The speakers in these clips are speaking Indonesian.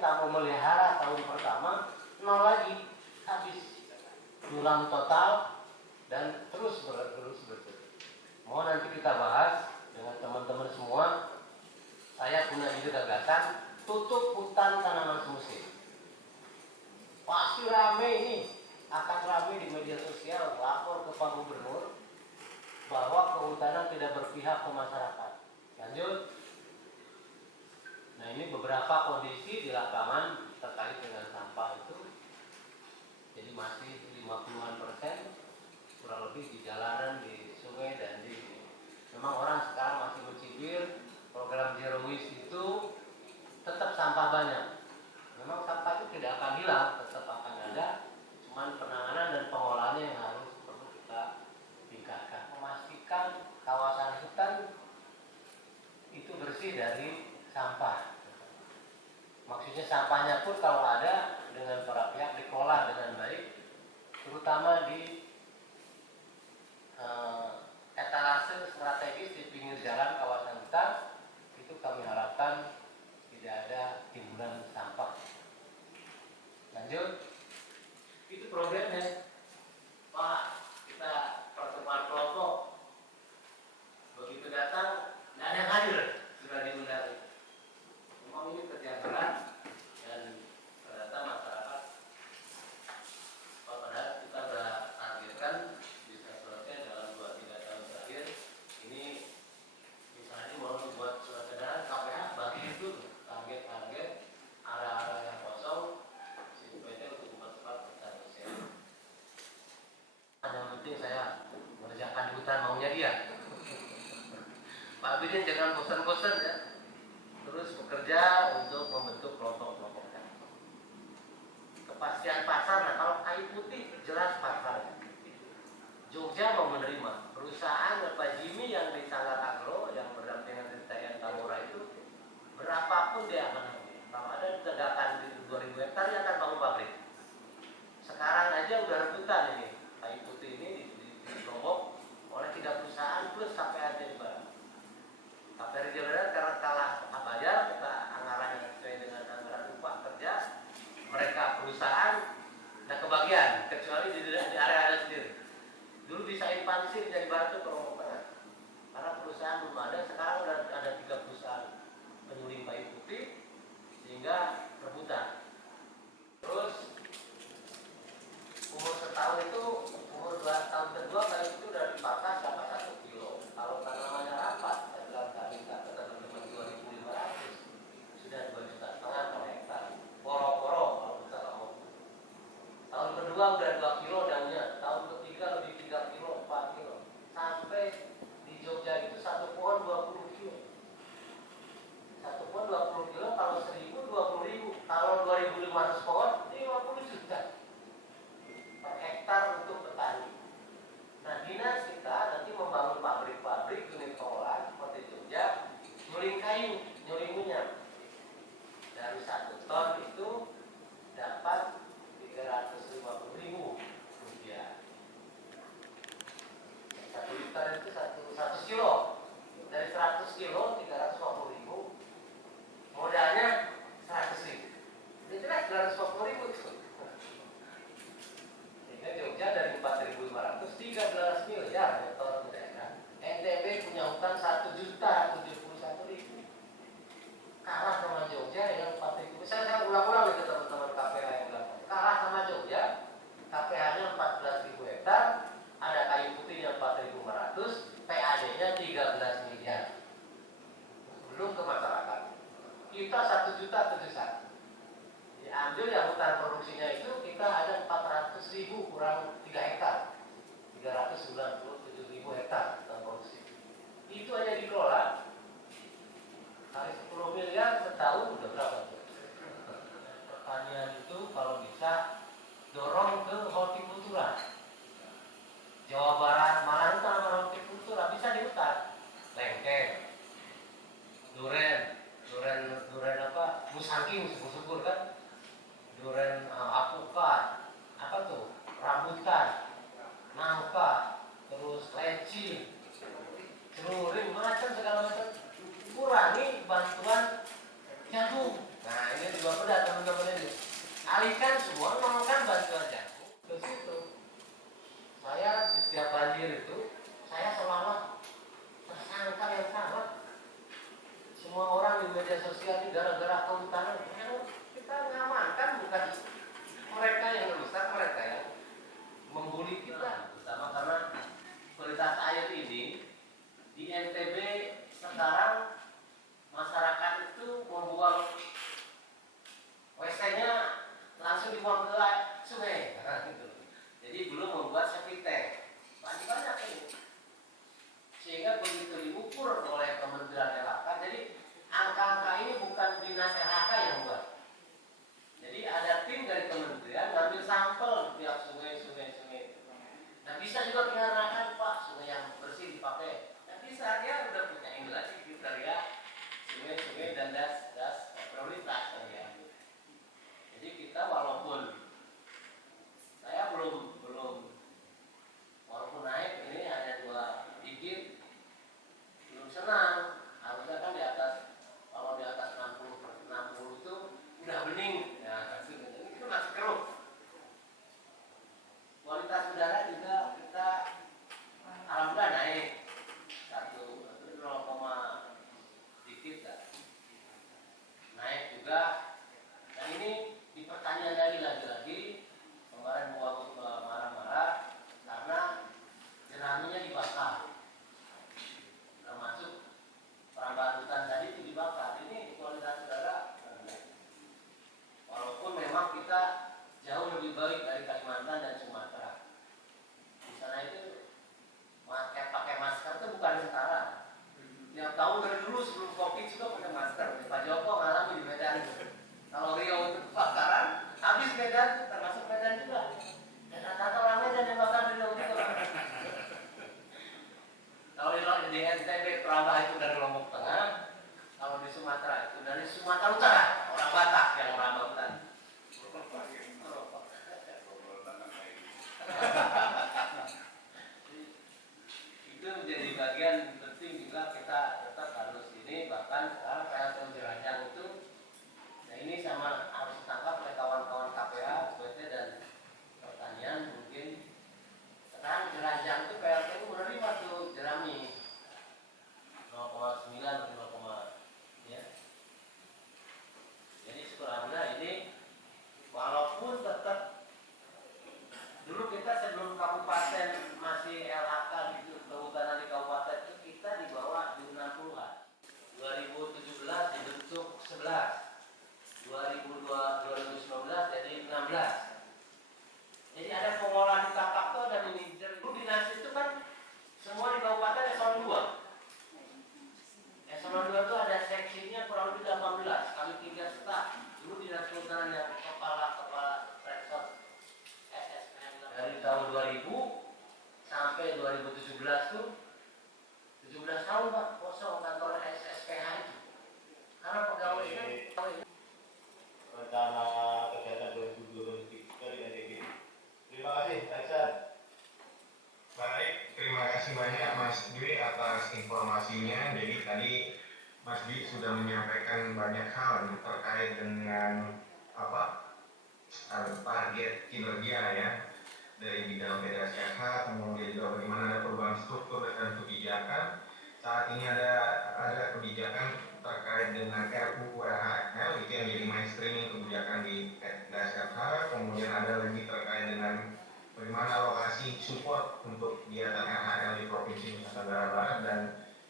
kita mau melihara tahun pertama, nol lagi, habis, hilang total, dan terus berterus. Mau nanti kita bahas dengan teman-teman semua. Saya punya ide gagasan, tutup hutan tanaman semusim. Pasti rame ini, akan rame di media sosial, lapor ke Pak Gubernur bahwa kehutanan tidak berpihak ke masyarakat. Lanjut. Nah, ini beberapa kondisi di lapangan terkait dengan sampah itu. Jadi masih 50-an% kurang lebih di jalanan, di sungai, dan di memang orang sekarang masih mencibir program Zero Waste itu tetap sampah banyak. Memang sampah itu tidak akan hilang, tetap akan ada, cuman penanganan dan pengolahannya yang harus perlu kita tingkatkan. Memastikan kawasan hutan itu bersih dari sampah. Maksudnya sampahnya pun kalau ada dengan para pihak dikelola dengan baik, terutama di etalase strategis di pinggir jalan kawasan hutan, itu kami harapkan tidak ada timbulan sampah. Lanjut, itu problemnya, Pak. Kita pertemuan kelompok, begitu datang nggak ada yang hadir, sudah diundang. Memang ini kerja berat dan ternyata masyarakat, padahal kita sudah targetkan bisa selesai dalam 2-3 tahun terakhir. Ini misalnya mau membuat surat edaran KPH bagi itu target-target area-area yang kosong si PT untuk mempercepat selesai. Yang penting saya mengerjakan di hutan maunya dia. Pak Bidin jangan bosan-bosan ya. Terus bekerja untuk membentuk kelompok-kelompoknya. Kepastian pasar, nah kalau kayu putih jelas pasarnya. Jogja mau menerima perusahaan Pak Jimmy yang di Sanggar Agro yang berdampingan dengan TN Tamora itu, berapapun dia akan ambil. Kalau ada ledakan di 2000 hektar dia akan bangun pabrik. Sekarang aja udah rebutan ini kayu putih ini dirombok oleh 3 perusahaan plus KPAD di Barat. KPRD karena kalah Abayar, kita anggarannya sesuai dengan anggaran upah kerja, mereka perusahaan tidak kebagian, kecuali di area sendiri. Dulu bisa Inpansir jadi Barat itu kelompok tengah, karena perusahaan belum ada. Sekarang sudah ada 3 perusahaan penyuling kayu putih, sehingga rebutan. Terus umur setahun itu, umur 2 tahun kedua kayu itu sudah dipangkas sampai 1 kilo. Kalau tanamannya rapat, kami kata teman-teman 2.500 sudah 2,5 juta per hektar. Poro-poro kalau kita mau. Tahun kedua udah 2 kilo daunnya, tahun ketiga lebih 3 kilo, 4 kilo. Sampai di Jogja itu 1 pohon 20 kilo. 1 pohon 20 kilo, kalau 1.000 20.000, kalau 2.500 pohon 50 juta per hektar untuk petani. Nah, dinas kita nanti membangun pabrik-pabrik unit pengolahan seperti Jogja, nyuling kayu, nyuling minyak. Dari 1 ton itu dapat 350.000 rupiah. 1 liter itu 100 kilo. Dari 100 kilo 350.000, modalnya 100.000. Ini jelas 350.000 itu. Sehingga Jogja dari 4.500 13 miliar hektar daerah. NTB punya hutan 1.071.000. Kalah sama Jogja yang 4.000. Saya ulang-ulang ke teman-teman KPH yang belakang. Kalah sama Jogja, KPH-nya 14.000 hektar, ada kayu putihnya 4.500, PAD-nya 13 miliar. Belum ke masyarakat. Kita 1.071.000. Diambil yang hutan produksinya itu kita ada 400.000 kurang 3 hektar, 397.000 hektar hutan produksi. Itu aja dikelola kali 10 miliar setahun udah berapa tuh? Pertanian itu kalau bisa dorong ke hortikultura. Jawa Barat, Malang itu nama hortikultura, bisa di hutan. Lengkeng, duren apa? Musangking, syukur-syukur kan? Duren apukat, apa tuh? Rambutan, nangka, terus leci, celuring, macam segala macam. Kurangi bantuan jagung. Nah, ini juga berat 2019 jadi 16. Jadi ada pengolahan di tapak itu ada manajer. Dulu dinas itu kan semua di kabupaten eselon 2. Eselon 2 itu ada seksinya kurang lebih 18 kali 3 staf. Dulu dinas kehutanan yang kepala resort SSPN dari tahun 2000 sampai 2017 tuh 17 tahun Pak kosong kantor SSPH itu. Karena pegawainya rencana kegiatan 2023 di NTB. Terima kasih, Aiksan. Baik, terima kasih banyak Mas Dwi atas informasinya. Jadi tadi Mas Dwi sudah menyampaikan banyak hal terkait dengan target kinerja ya dari bidang PDSKH, kemudian juga bagaimana ada perubahan struktur dan kebijakan. Saat ini ada kebijakan terkait dengan RUU RHL itu yang jadi mainstream kebijakan di PDSKH, kemudian ada lagi terkait dengan bagaimana alokasi support untuk kegiatan RHL di Provinsi Nusa Tenggara Barat, dan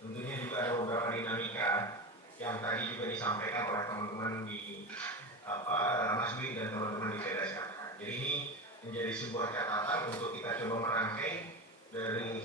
tentunya juga ada beberapa dinamika yang tadi juga disampaikan oleh teman-teman di Mas Dwi dan teman-teman di PDSKH. Jadi ini menjadi sebuah catatan untuk kita coba merangkai dari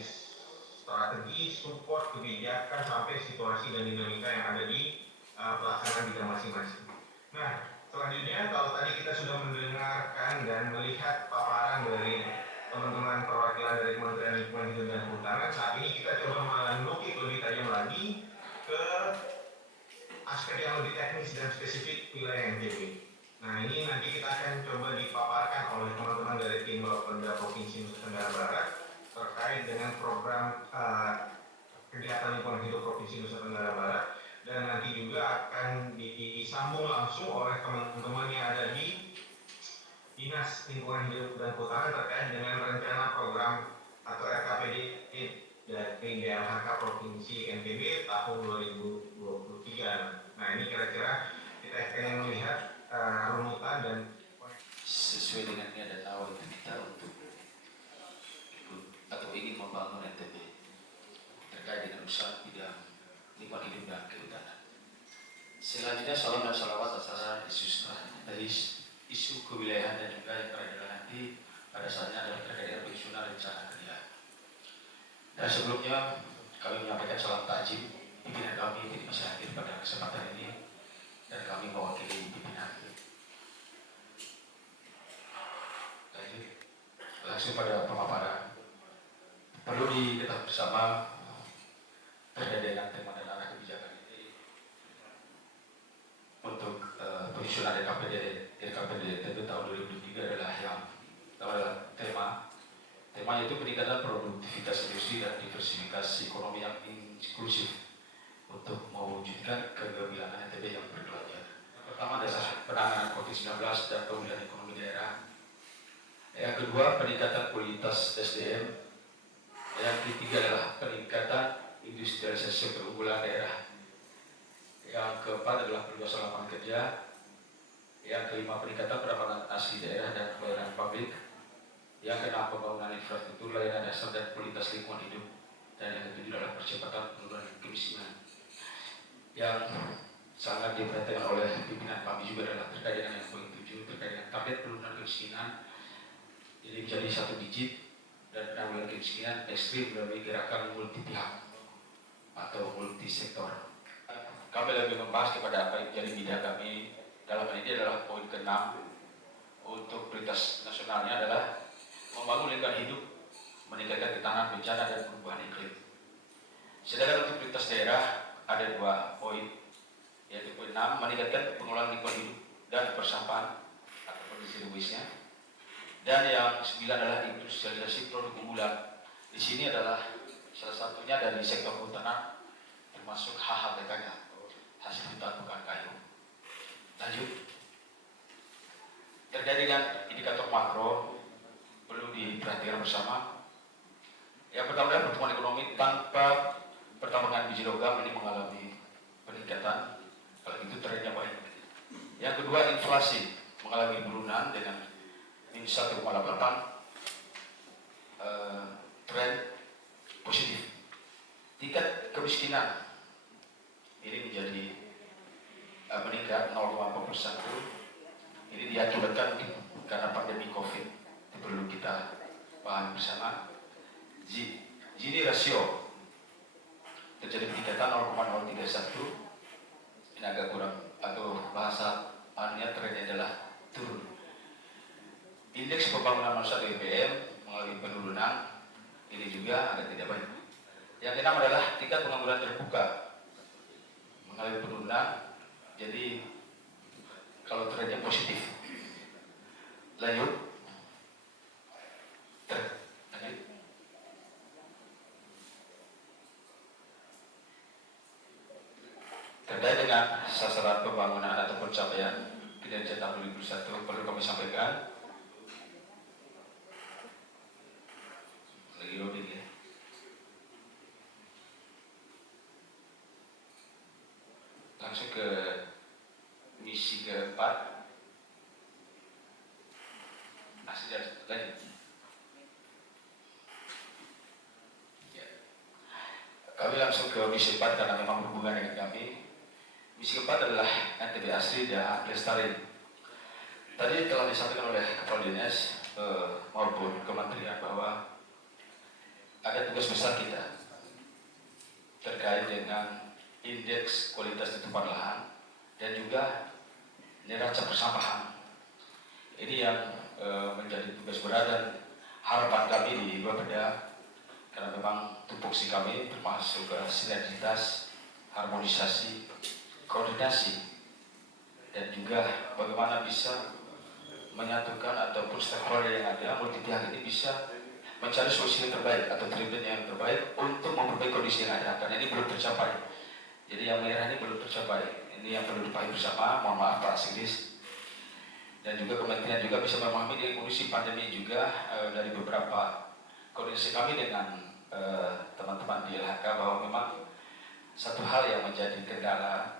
strategi, support, kebijakan sampai situasi dan dinamika yang ada di pelaksanaan bidang masing-masing. Nah, selanjutnya kalau tadi kita sudah mendengarkan dan melihat paparan dari teman-teman perwakilan dari Kementerian Lingkungan Hidup dan Kehutanan, saat ini kita coba menukik lebih tajam lagi ke aspek yang lebih teknis dan spesifik wilayah NTB. Nah, ini nanti kita akan coba dipaparkan oleh teman-teman dari tim Bapeda Provinsi Nusa Tenggara Barat terkait dengan program kegiatan lingkungan hidup Provinsi Nusa Tenggara Barat, dan nanti juga akan disambung langsung oleh teman-teman yang ada di Dinas Lingkungan Hidup dan Kehutanan terkait dengan rencana program atau RKPD dari DLHK Provinsi NTB tahun 2023. Nah, ini kira-kira kita akan melihat runutan dan sesuai dengan niat dan awal kita untuk ikut atau ingin membangun NTB terkait dengan usaha bidang lingkungan hidup dan kehutanan. Selanjutnya salam dan salawat atas isu kewilayahan dan juga yang terakhir nanti pada saatnya adalah terkait dengan penyusunan rencana kerja. Dan sebelumnya kami menyampaikan salam takjim pimpinan kami yang bisa hadir pada kesempatan ini dan kami mewakili pimpinan. Langsung pada pemaparan, perlu diketahui bersama terkait dengan tema dan arah kebijakan ini untuk penyusunan RKPD tahun 2003 adalah tema yaitu peningkatan produktivitas industri dan diversifikasi ekonomi yang inklusif untuk mewujudkan kegemilangan NTB yang berkelanjutan. Pertama adalah penanganan COVID-19 dan pemulihan ekonomi daerah. Yang kedua, peningkatan kualitas SDM. Yang ketiga adalah peningkatan industrialisasi keunggulan daerah. Yang keempat adalah perluasan lapangan kerja. Yang kelima, peningkatan pendapatan asli daerah dan pelayanan publik. Yang keenam, pembangunan infrastruktur layanan dasar dan kualitas lingkungan hidup. Dan yang ketujuh adalah percepatan penurunan kemiskinan. Yang sangat diperhatikan oleh pimpinan kami juga adalah terkait dengan yang poin 7 terkait dengan target penurunan kemiskinan. Jadi menjadi 1 digit dan penanggulangan kemiskinan ekstrim melalui gerakan multi pihak atau multi sektor. Kami lebih membahas kepada apa yang menjadi bidang kami dalam hal ini adalah poin ke-6 untuk prioritas nasionalnya adalah membangun lingkungan hidup, meningkatkan ketahanan bencana dan perubahan iklim. Sedangkan untuk prioritas daerah ada 2 poin, yaitu poin 6 meningkatkan pengelolaan lingkungan hidup dan persampahan atau kondisi luasnya. Dan yang 9 adalah industrialisasi produk unggulan. Di sini adalah salah satunya dari sektor kehutanan, termasuk HHPK-nya, hasil hutan bukan kayu. Lanjut. Terkait dengan indikator makro perlu diperhatikan bersama. Yang pertama adalah pertumbuhan ekonomi tanpa pertambangan biji logam ini mengalami peningkatan, kalau itu trennya baik. Yang kedua, inflasi mengalami penurunan dengan minus 1,8, tren positif. Tingkat kemiskinan ini menjadi meningkat 0,4%. pahami bersama. Gini rasio terjadi peningkatan 0,031. Ini agak kurang, atau bahasa anunya trennya adalah turun. Indeks pembangunan manusia BPM mengalami penurunan, ini juga agak tidak baik. Yang keenam adalah tingkat pengangguran terbuka mengalami penurunan, jadi kalau trennya positif. Lanjut. Terkait dengan sasaran pembangunan ataupun capaian kinerja tahun 2021 perlu kami sampaikan. Lagi loading ya. Langsung ke misi keempat. Masih lanjut. Ya. Kami langsung ke misi 4 karena memang berhubungan dengan kami. Misi keempat adalah NTB asri dan lestari. Tadi telah disampaikan oleh Kepala Dinas maupun Kementerian bahwa ada tugas besar kita terkait dengan indeks kualitas tutupan lahan dan juga neraca persampahan. Ini yang menjadi tugas berat dan harapan kami di Bapeda, karena memang tupoksi kami termasuk sinergitas, harmonisasi, koordinasi, dan juga bagaimana bisa menyatukan ataupun stakeholder yang ada, multi pihak ini bisa mencari solusi yang terbaik atau treatment yang terbaik untuk memperbaiki kondisi yang ada, karena ini belum tercapai. Jadi yang merah ini belum tercapai, ini yang perlu dipahami bersama. Mohon maaf Pak Siglis, dan juga kementerian juga bisa memahami di kondisi pandemi juga dari beberapa koordinasi kami dengan teman-teman di LHK bahwa memang satu hal yang menjadi kendala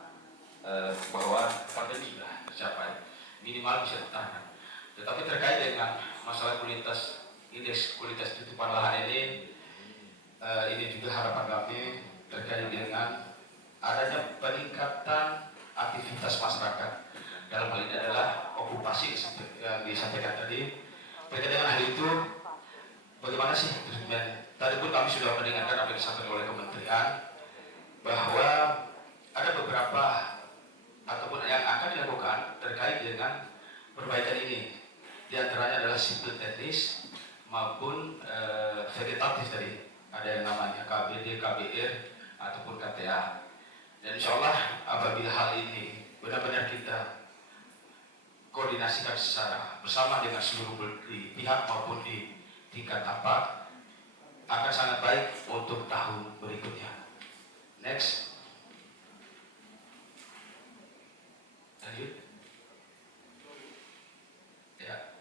bahwa pandemi sudah tercapai, minimal bisa tertahan. Tetapi terkait dengan masalah indeks kualitas tutupan lahan ini juga harapan kami terkait dengan adanya peningkatan aktivitas masyarakat. Dalam hal ini adalah okupasi yang disampaikan tadi. Terkait dengan hal itu, bagaimana sih? Dan tadi pun kami sudah mendengarkan apa yang disampaikan oleh kementerian bahwa ada beberapa ataupun yang akan dilakukan terkait dengan perbaikan ini. Di antaranya adalah sipil teknis maupun vegetatif tadi. Ada yang namanya KBD, KBR ataupun KTA. Dan insya Allah apabila hal ini benar-benar kita koordinasikan secara bersama dengan seluruh pihak maupun di tingkat tapak, akan sangat baik untuk tahun berikutnya. Next. Lanjut. Ya,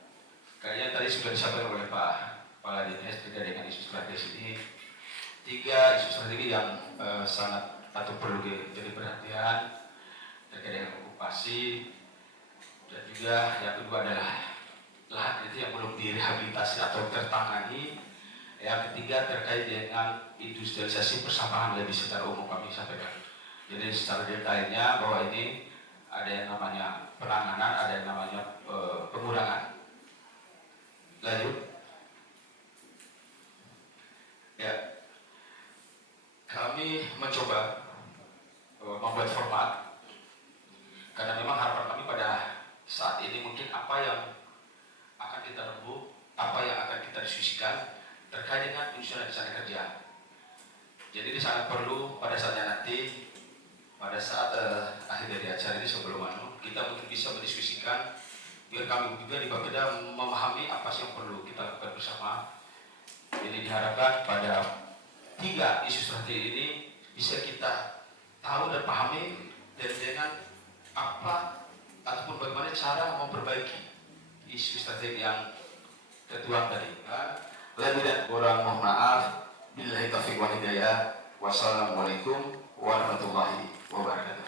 kayaknya tadi sudah disampaikan oleh Pak Kepala Dinas terkait dengan isu strategis ini. 3 isu strategi yang sangat atau perlu jadi perhatian terkait dengan okupasi, dan juga yang kedua adalah lahan itu yang belum direhabilitasi atau tertangani. Yang ketiga terkait dengan industrialisasi persampahan lebih secara umum kami sampaikan. Jadi secara detailnya bahwa ini ada yang namanya penanganan, ada yang namanya pengurangan. Lanjut. Ya, kami mencoba membuat format karena memang harapan kami pada saat ini mungkin apa yang akan kita rembuk, apa yang akan kita diskusikan terkait dengan penyusunan rencana kerja. Jadi ini sangat perlu pada saatnya nanti, pada saat akhir dari acara ini sebelum kita mungkin bisa mendiskusikan biar kami juga di Bapeda memahami apa sih yang perlu kita lakukan bersama. Jadi diharapkan pada 3 isu strategi ini bisa kita tahu dan pahami, dan dengan apa ataupun bagaimana cara memperbaiki isu strategi yang tertuang tadi. Lebih dan kurang mohon maaf. Billahi taufiq wal hidayah. Wassalamualaikum warahmatullahi wabarakatuh.